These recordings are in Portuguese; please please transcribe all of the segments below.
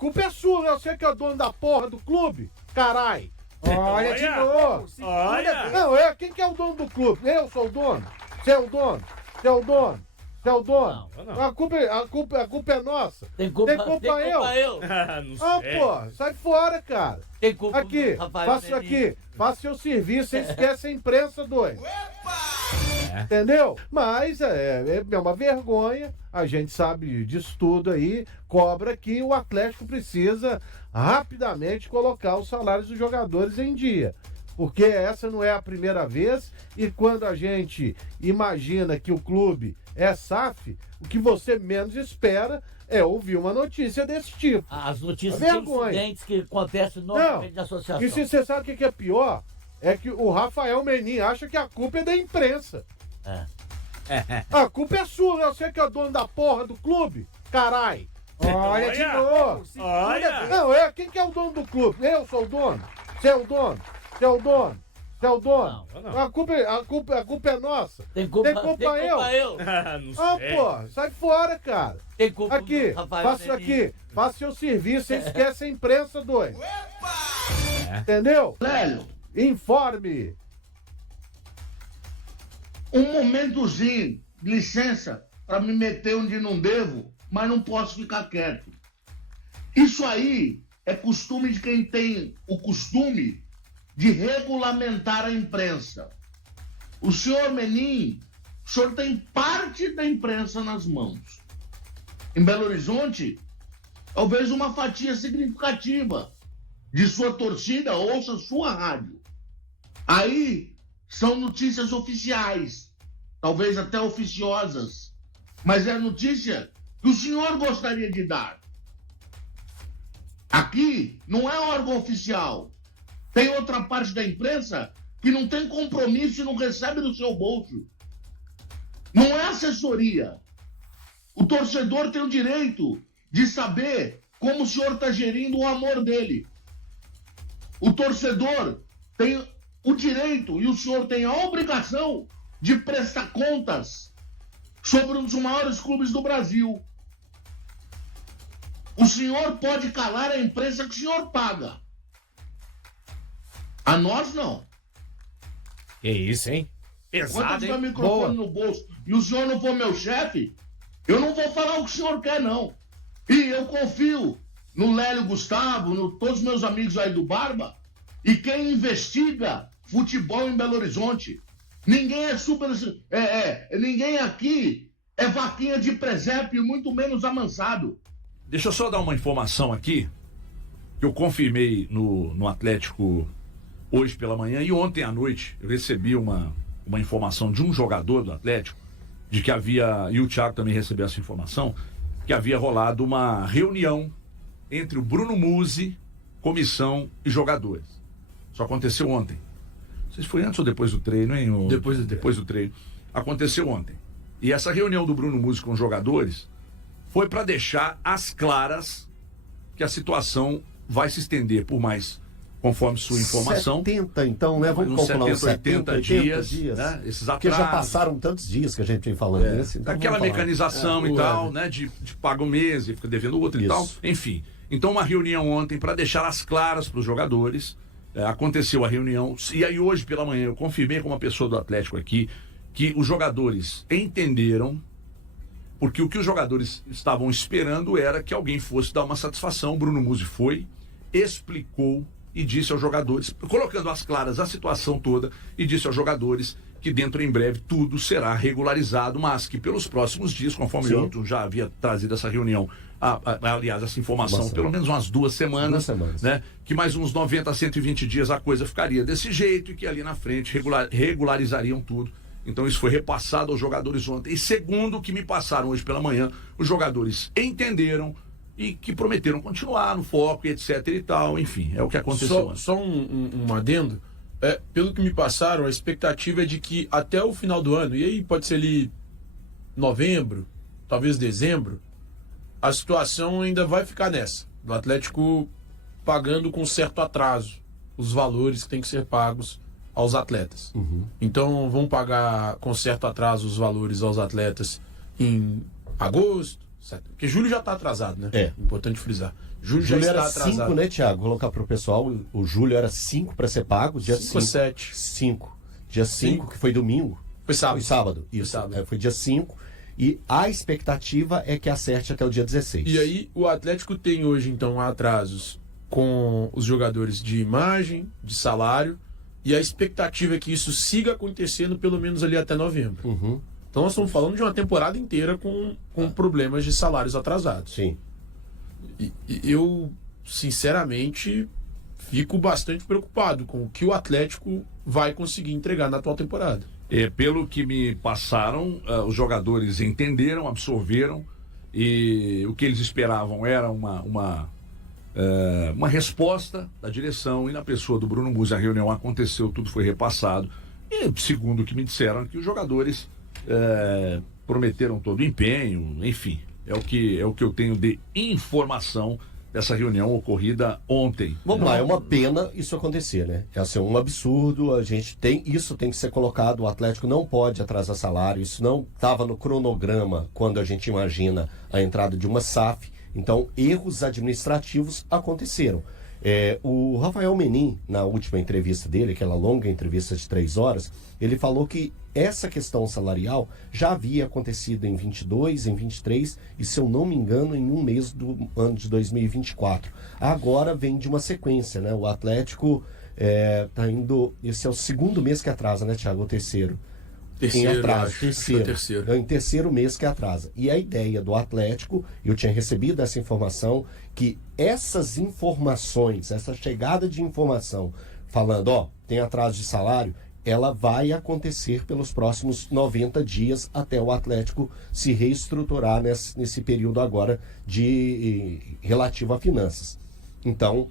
culpa é sua, né? Você que é o dono da porra do clube. Carai. Olha de novo. Olha. Não, quem que é o dono do clube? Eu sou o dono. Você é o dono. Você é o dono. Você é o dono. Não. A culpa é nossa. Tem culpa eu. Não sei. Pô, sai fora, cara. Tem culpa Aqui, do Rafael faça isso Menin. aqui. Faça seu serviço, você esquece a imprensa, doido. Entendeu? Mas é uma vergonha, a gente sabe disso tudo aí, cobra que o Atlético precisa rapidamente colocar os salários dos jogadores em dia. Porque essa não é a primeira vez, e quando a gente imagina que o clube é SAF, o que você menos espera é ouvir uma notícia desse tipo. As notícias Vergonha. de incidentes que acontecem normalmente na associação. E se você sabe o que é pior, é que o Rafael Menin acha que a culpa é da imprensa. A culpa é sua, né? Você que é o dono da porra do clube. Carai. Olha de novo. Olha. Não, quem que é o dono do clube? Eu sou o dono. Você é o dono. Você é o dono. Você é o dono. Não. A culpa é nossa. Tem culpa eu. Não sei. Pô, sai fora, cara. Tem culpa Aqui, do Rafael faça isso Menin. aqui. Faça seu serviço, você esquece a imprensa, doido. Entendeu? Lélio, Informe. um momentozinho, licença, para me meter onde não devo, mas não posso ficar quieto. Isso aí é costume de quem tem o costume de regulamentar a imprensa. O senhor Menin, o senhor tem parte da imprensa nas mãos. Em Belo Horizonte, eu vejo uma fatia significativa de sua torcida, ouça sua rádio. Aí são notícias oficiais, talvez até oficiosas, mas é a notícia que o senhor gostaria de dar. Aqui não é órgão oficial. Tem outra parte da imprensa que não tem compromisso e não recebe do seu bolso. Não é assessoria. O torcedor tem o direito de saber como o senhor está gerindo o amor dele. O torcedor tem o direito e o senhor tem a obrigação de prestar contas sobre um dos maiores clubes do Brasil. O senhor pode calar a imprensa que o senhor paga. A nós não. Que isso, hein? Quando Pesado, tiver hein? microfone no bolso e o senhor não for meu chefe, eu não vou falar o que o senhor quer, não. E eu confio no Lélio Gustavo, no todos os meus amigos aí do Barba, e quem investiga futebol em Belo Horizonte. Ninguém é ninguém aqui é vaquinha de presépio, muito menos amansado. Deixa eu só dar uma informação aqui, que eu confirmei no Atlético hoje pela manhã, e ontem à noite eu recebi uma informação de um jogador do Atlético, de que havia, e o Thiago também recebeu essa informação, que havia rolado uma reunião entre o Bruno Musi, comissão e jogadores. Isso aconteceu ontem. Não sei se foi antes ou depois do treino, hein? Depois do treino. Aconteceu ontem. E essa reunião do Bruno Musi com os jogadores foi para deixar às claras que a situação vai se estender por mais, conforme sua informação, 70, então, né? Vamos calcular uns 70, 80 dias, né? Esses Porque atrasos. já passaram tantos dias que a gente vem falando desse. Então Aquela vamos falar. mecanização e tal, né? De paga um mês e fica devendo o outro e Isso. tal. Enfim. Então, uma reunião ontem para deixar as claras para os jogadores. Aconteceu a reunião. E aí, hoje pela manhã, eu confirmei com uma pessoa do Atlético aqui que os jogadores entenderam, porque o que os jogadores estavam esperando era que alguém fosse dar uma satisfação. O Bruno Musi foi, explicou e disse aos jogadores, colocando às claras a situação toda, e disse aos jogadores que dentro em breve tudo será regularizado, mas que pelos próximos dias, conforme o Hilton já havia trazido essa reunião, aliás, essa informação, pelo menos umas 2 semanas, né? Que mais uns 90 a 120 dias a coisa ficaria desse jeito e que ali na frente regularizariam tudo. Então isso foi repassado aos jogadores ontem. E segundo o que me passaram hoje pela manhã, os jogadores entenderam e que prometeram continuar no foco e etc e tal. Enfim, é o que aconteceu ontem. Só um adendo. Pelo que me passaram, a expectativa é de que até o final do ano, e aí pode ser ali novembro, talvez dezembro, a situação ainda vai ficar nessa. Do Atlético pagando com certo atraso os valores que têm que ser pagos aos atletas. Então vão pagar com certo atraso os valores aos atletas em agosto, porque julho já está atrasado, né? Importante frisar. Julho Julho já era está atrasado. 5, né, Thiago? Vou colocar pro pessoal. O julho era 5 para ser pago. Dia 5 ou 7? 5. Dia 5, que foi domingo. Foi sábado. Foi sábado. Isso. Foi sábado. Foi dia 5. E a expectativa é que acerte até o dia 16. E aí, o Atlético tem hoje, então, atrasos com os jogadores de imagem, de salário, e a expectativa é que isso siga acontecendo pelo menos ali até novembro. Uhum. Então, nós estamos falando de uma temporada inteira com problemas de salários atrasados. Sim. E eu, sinceramente, fico bastante preocupado com o que o Atlético vai conseguir entregar na atual temporada. Pelo que me passaram, os jogadores entenderam, absorveram, e o que eles esperavam era uma resposta da direção, e na pessoa do Bruno Musi a reunião aconteceu, tudo foi repassado, e segundo o que me disseram, que os jogadores prometeram todo o empenho, enfim, é o que eu tenho de informação dessa reunião ocorrida ontem. Vamos lá, é uma pena isso acontecer, né? É assim, um absurdo, isso tem que ser colocado, o Atlético não pode atrasar salário, isso não estava no cronograma quando a gente imagina a entrada de uma SAF, então erros administrativos aconteceram. O Rafael Menin, na última entrevista dele, aquela longa entrevista de 3 horas, ele falou que essa questão salarial já havia acontecido em 22, em 23 e, se eu não me engano, em um mês do ano de 2024. Agora vem de uma sequência, né? O Atlético tá indo... Esse é o segundo mês que atrasa, né, Thiago? O terceiro. Terceiro, em atraso, acho. terceiro. Terceiro. É em terceiro mês que atrasa. E a ideia do Atlético, eu tinha recebido essa informação, que essas informações, essa chegada de informação, falando, tem atraso de salário, ela vai acontecer pelos próximos 90 dias até o Atlético se reestruturar nesse período agora relativo a finanças. Então,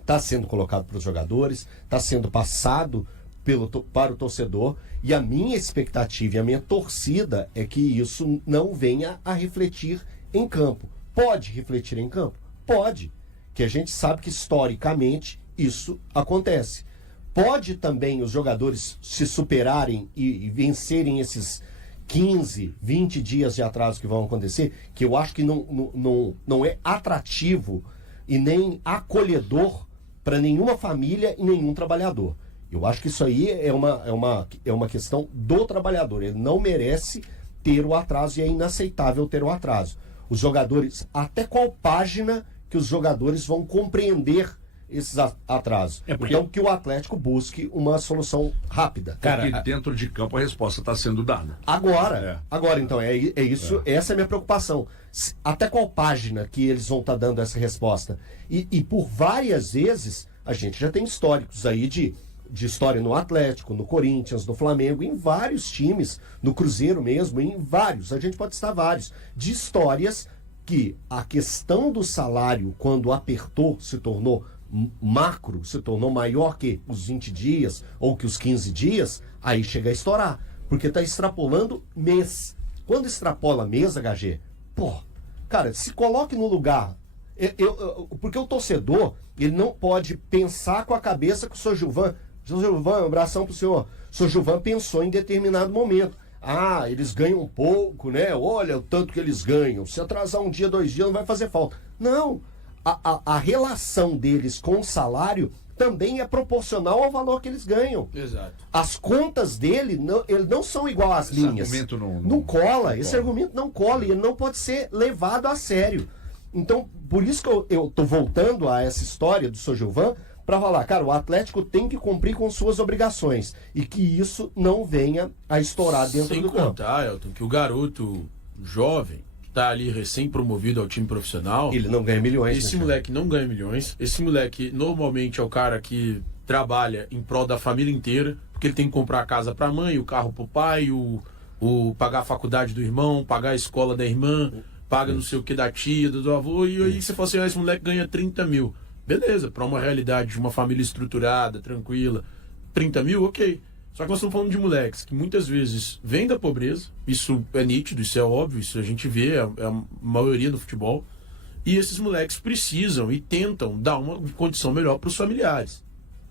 está sendo colocado para os jogadores, está sendo passado para o torcedor, e a minha expectativa e a minha torcida é que isso não venha a refletir em campo. Pode refletir em campo? Pode, que a gente sabe que historicamente isso acontece. Pode também os jogadores se superarem e vencerem esses 15, 20 dias de atraso que vão acontecer, que eu acho que não é atrativo e nem acolhedor para nenhuma família e nenhum trabalhador. Eu acho que isso aí é uma questão do trabalhador. Ele não merece ter o atraso e é inaceitável ter o atraso. Os jogadores, até qual página que os jogadores vão compreender esses atrasos? Então que o Atlético busque uma solução rápida. Porque dentro de campo a resposta está sendo dada. Agora, então, é isso, essa é a minha preocupação. Até qual página que eles vão estar dando essa resposta? E por várias vezes, a gente já tem históricos aí de história no Atlético, no Corinthians, no Flamengo, em vários times, no Cruzeiro mesmo, em vários, a gente pode citar vários, de histórias que a questão do salário, quando apertou, se tornou macro, se tornou maior que os 20 dias ou que os 15 dias, aí chega a estourar, porque está extrapolando mês. Quando extrapola mês, HG, cara, se coloque no lugar, porque o torcedor, ele não pode pensar com a cabeça que o Sr. Gilvan, um abração pro senhor. O Sr. Gilvan pensou em determinado momento. Eles ganham um pouco, né? Olha o tanto que eles ganham. Se atrasar um dia, 2 dias, não vai fazer falta. Não. A relação deles com o salário também é proporcional ao valor que eles ganham. Exato. As contas dele não são igual às minhas. Esse argumento não cola. Esse argumento não cola e ele não pode ser levado a sério. Então, por isso que eu tô voltando a essa história do Sr. Gilvan, para falar, cara, o Atlético tem que cumprir com suas obrigações e que isso não venha a estourar dentro do campo. Sem contar, Elton, que o garoto jovem que tá ali recém-promovido ao time profissional, ele não ganha milhões. Esse moleque não ganha milhões. Esse moleque normalmente é o cara que trabalha em prol da família inteira, porque ele tem que comprar a casa para a mãe, o carro para o pai, o pagar a faculdade do irmão, pagar a escola da irmã, paga não sei o que da tia, do avô, e aí você fala assim, esse moleque ganha 30 mil. Beleza, para uma realidade de uma família estruturada, tranquila, 30 mil, ok. Só que nós estamos falando de moleques que muitas vezes vêm da pobreza, isso é nítido, isso é óbvio, isso a gente vê, é a maioria do futebol, e esses moleques precisam e tentam dar uma condição melhor para os familiares.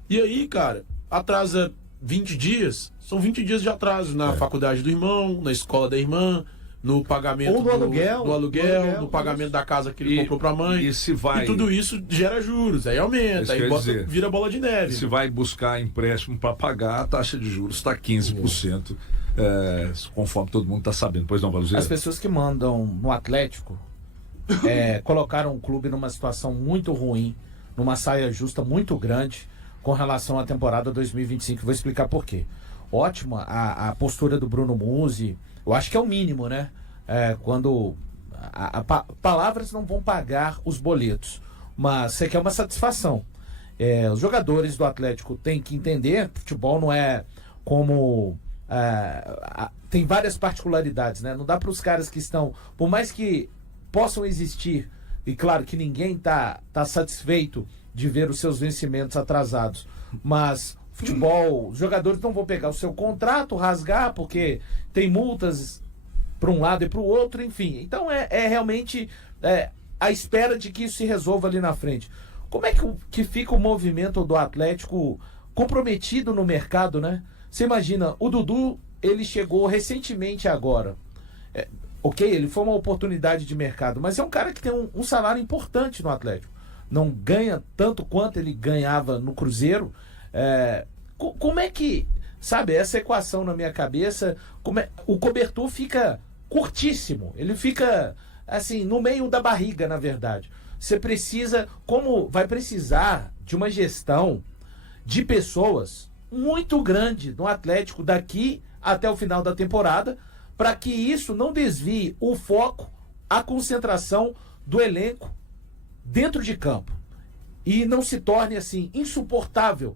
E aí, cara, atrasa 20 dias, são 20 dias de atraso na faculdade do irmão, na escola da irmã, no pagamento Ou no aluguel, no pagamento da casa que ele comprou pra mãe. E se vai... E tudo isso gera juros, aí aumenta, aí vira bola de neve. Se vai buscar empréstimo para pagar, a taxa de juros está 15%, conforme todo mundo está sabendo. Pois não, Valuzeiro? As pessoas que mandam no Atlético colocaram o clube numa situação muito ruim, numa saia justa muito grande com relação à temporada 2025. Vou explicar por quê. Ótima a postura do Bruno Musi. Eu acho que é o mínimo, né? Quando palavras não vão pagar os boletos, mas você quer uma satisfação. Os jogadores do Atlético têm que entender, futebol não é como... tem várias particularidades, né? Não dá para os caras que estão... Por mais que possam existir, e claro que ninguém tá satisfeito de ver os seus vencimentos atrasados, mas... Futebol, os jogadores não vão pegar o seu contrato, rasgar, porque tem multas para um lado e para o outro, enfim. Então é realmente a espera de que isso se resolva ali na frente. Como é que fica o movimento do Atlético comprometido no mercado, né? Você imagina, o Dudu, ele chegou recentemente agora. Ok, ele foi uma oportunidade de mercado, mas é um cara que tem um salário importante no Atlético. Não ganha tanto quanto ele ganhava no Cruzeiro. Como é que, sabe, essa equação na minha cabeça, o cobertor fica curtíssimo, ele fica assim, no meio da barriga, na verdade. Você precisa, como vai precisar de uma gestão de pessoas muito grande no Atlético daqui até o final da temporada, para que isso não desvie o foco, a concentração do elenco dentro de campo e não se torne assim insuportável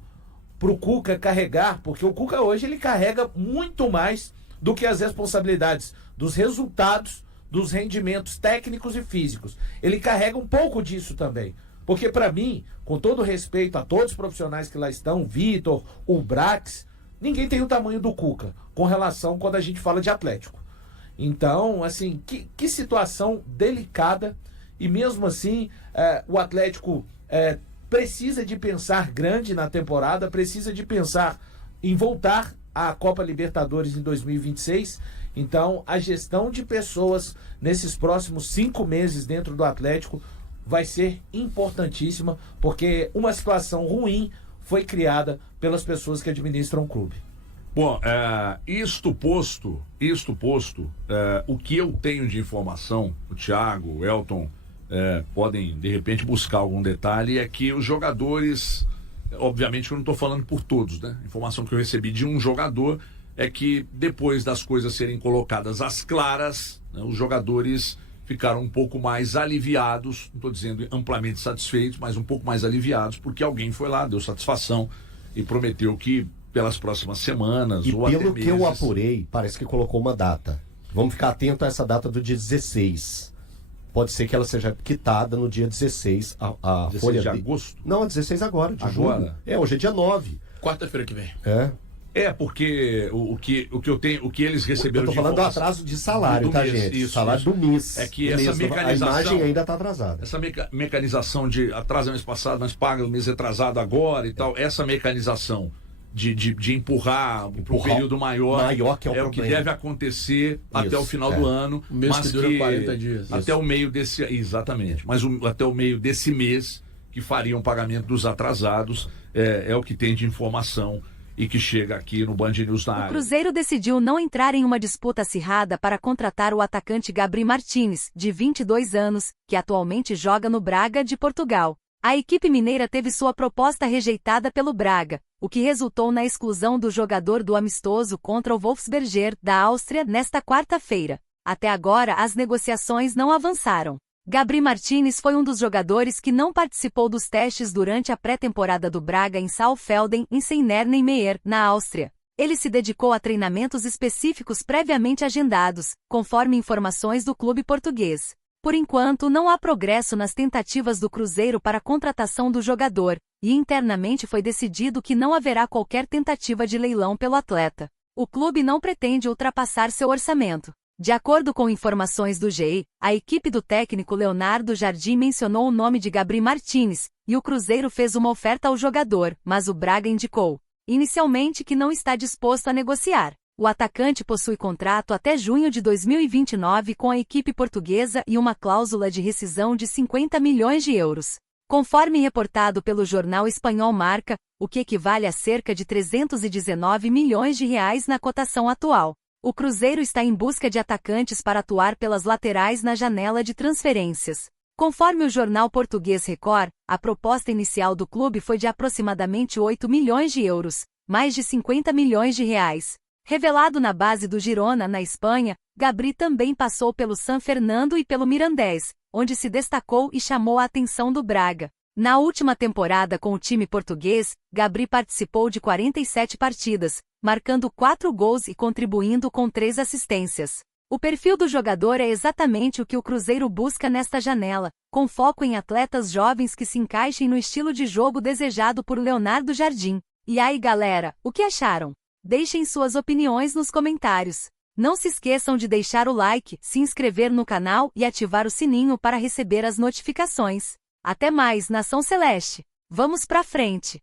para o Cuca carregar, porque o Cuca hoje ele carrega muito mais do que as responsabilidades dos resultados, dos rendimentos técnicos e físicos. Ele carrega um pouco disso também. Porque para mim, com todo respeito a todos os profissionais que lá estão, Vitor, o Brax, ninguém tem o tamanho do Cuca com relação quando a gente fala de Atlético. Então, assim, que situação delicada, e mesmo assim o Atlético precisa de pensar grande na temporada, precisa de pensar em voltar à Copa Libertadores em 2026. Então, a gestão de pessoas nesses próximos 5 meses dentro do Atlético vai ser importantíssima, porque uma situação ruim foi criada pelas pessoas que administram o clube. Bom, isto posto, o que eu tenho de informação, o Thiago, o Elton, podem de repente buscar algum detalhe, é que os jogadores, obviamente eu não estou falando por todos, né? A informação que eu recebi de um jogador é que depois das coisas serem colocadas às claras, né, os jogadores ficaram um pouco mais aliviados, não estou dizendo amplamente satisfeitos, mas um pouco mais aliviados, porque alguém foi lá, deu satisfação e prometeu que pelas próximas semanas e ou até pelo meses... que eu apurei, parece que colocou uma data. Vamos ficar atento a essa data do dia 16. Pode ser que ela seja quitada no dia 16. A 16 folha de agosto? Não, é 16 agora, de Agora? julho. Hoje é dia 9. Quarta-feira que vem. Porque o que eles receberam eu tô de falando do informação... atraso de salário, do tá, mês, gente? Salário do mês. É que do essa mês, mecanização... A imagem ainda está atrasada. Essa mecanização de atrasa mês passado, mas paga no mês retrasado agora e tal, essa mecanização de empurrar para um período maior que é o que deve acontecer até o final do ano. Um mês que dura 40 dias. Até o meio desse... Exatamente. Mas até o meio desse mês que faria um pagamento dos atrasados é o que tem de informação e que chega aqui no Band News na área. O Cruzeiro decidiu não entrar em uma disputa acirrada para contratar o atacante Gabri Martins, de 22 anos, que atualmente joga no Braga de Portugal. A equipe mineira teve sua proposta rejeitada pelo Braga, o que resultou na exclusão do jogador do amistoso contra o Wolfsberger, da Áustria, nesta quarta-feira. Até agora, as negociações não avançaram. Gabri Martins foi um dos jogadores que não participou dos testes durante a pré-temporada do Braga em Saalfelden, em Seinerneymeer, na Áustria. Ele se dedicou a treinamentos específicos previamente agendados, conforme informações do clube português. Por enquanto, não há progresso nas tentativas do Cruzeiro para a contratação do jogador, e internamente foi decidido que não haverá qualquer tentativa de leilão pelo atleta. O clube não pretende ultrapassar seu orçamento. De acordo com informações do GE, a equipe do técnico Leonardo Jardim mencionou o nome de Gabri Martins, e o Cruzeiro fez uma oferta ao jogador, mas o Braga indicou, inicialmente, que não está disposto a negociar. O atacante possui contrato até junho de 2029 com a equipe portuguesa e uma cláusula de rescisão de 50 milhões de euros. Conforme reportado pelo jornal espanhol Marca, o que equivale a cerca de 319 milhões de reais na cotação atual. O Cruzeiro está em busca de atacantes para atuar pelas laterais na janela de transferências. Conforme o jornal português Record, a proposta inicial do clube foi de aproximadamente 8 milhões de euros, mais de 50 milhões de reais. Revelado na base do Girona, na Espanha, Gabri também passou pelo San Fernando e pelo Mirandés, onde se destacou e chamou a atenção do Braga. Na última temporada com o time português, Gabri participou de 47 partidas, marcando 4 gols e contribuindo com 3 assistências. O perfil do jogador é exatamente o que o Cruzeiro busca nesta janela, com foco em atletas jovens que se encaixem no estilo de jogo desejado por Leonardo Jardim. E aí, galera, o que acharam? Deixem suas opiniões nos comentários. Não se esqueçam de deixar o like, se inscrever no canal e ativar o sininho para receber as notificações. Até mais, Nação Celeste! Vamos pra frente!